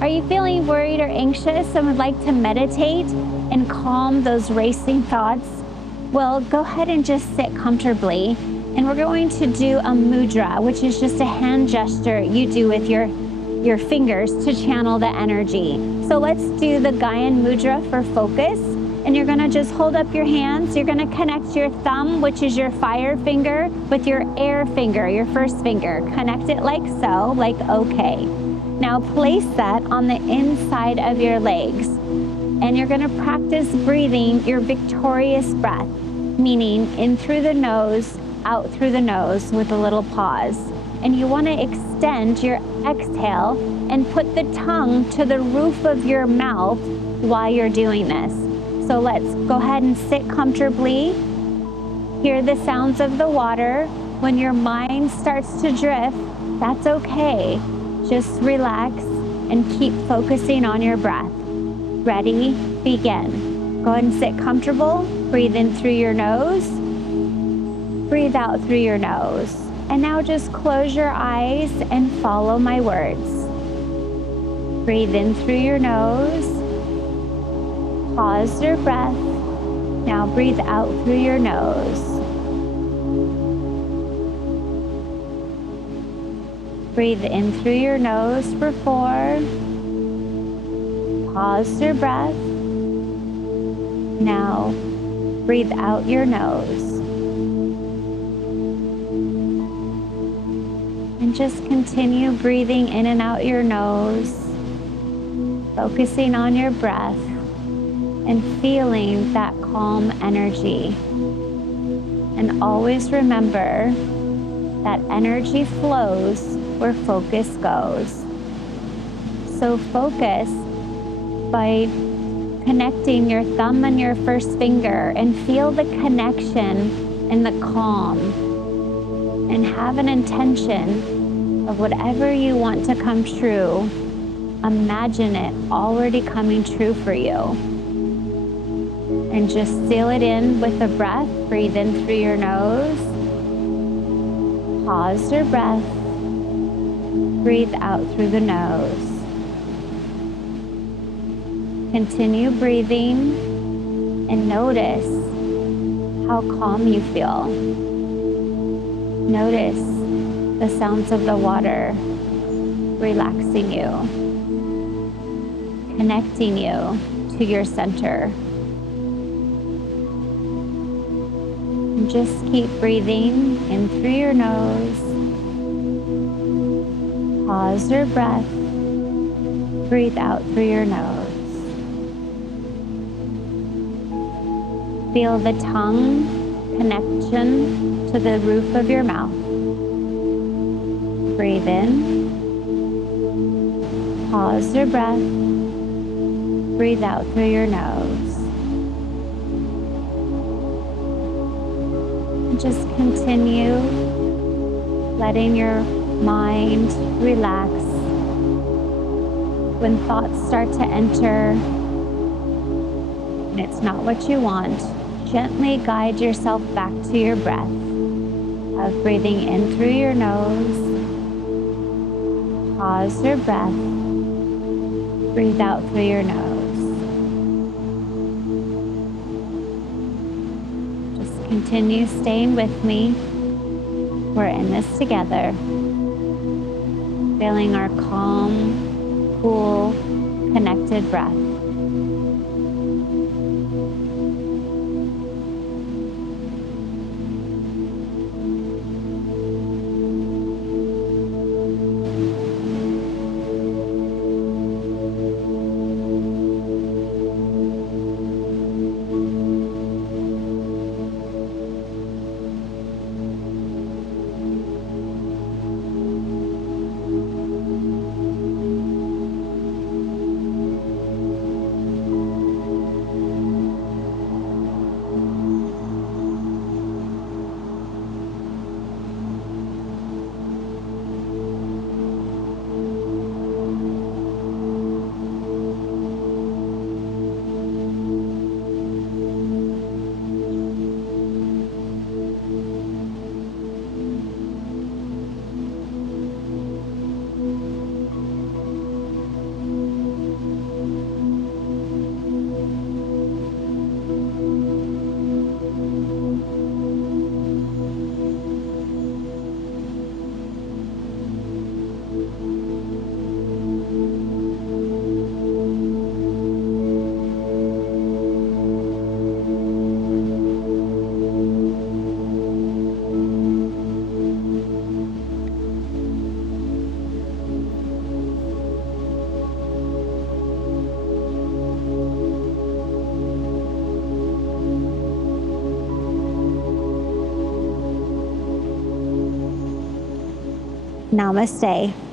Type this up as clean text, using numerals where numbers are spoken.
Are you feeling worried or anxious and would like to meditate and calm those racing thoughts? Well, go ahead and just sit comfortably. And we're going to do a mudra, which is just a hand gesture you do with your fingers to channel the energy. So let's do the Gyan Mudra for focus. And you're gonna just hold up your hands. You're gonna connect your thumb, which is your fire finger, with your air finger, your first finger. Connect it like so, like okay. Now place that on the inside of your legs. And you're gonna practice breathing your victorious breath, meaning in through the nose, out through the nose with a little pause. And you wanna extend your exhale and put the tongue to the roof of your mouth while you're doing this. So let's go ahead and sit comfortably. Hear the sounds of the water. When your mind starts to drift, that's okay. Just relax and keep focusing on your breath. Ready? Begin. Go ahead and sit comfortable. Breathe in through your nose. Breathe out through your nose. And now just close your eyes and follow my words. Breathe in through your nose. Pause your breath. Now breathe out through your nose. Breathe in through your nose for 4. Pause your breath. Now breathe out your nose. And just continue breathing in and out your nose, focusing on your breath and feeling that calm energy. And always remember that energy flows where focus goes. So focus by connecting your thumb and your first finger and feel the connection and the calm. And have an intention of whatever you want to come true. Imagine it already coming true for you. And just seal it in with a breath. Breathe in through your nose. Pause your breath. Breathe out through the nose. Continue breathing and notice how calm you feel. Notice the sounds of the water relaxing you, connecting you to your center. And just keep breathing in through your nose. Pause your breath. Breathe out through your nose. Feel the tongue connection to the roof of your mouth. Breathe in. Pause your breath. Breathe out through your nose. And just continue letting your mind relax. When thoughts start to enter and it's not what you want, gently guide yourself back to your breath of breathing in through your nose. Pause your breath. Breathe out through your nose. Just continue staying with me. We're in this together. Feeling our calm, cool, connected breath. Namaste.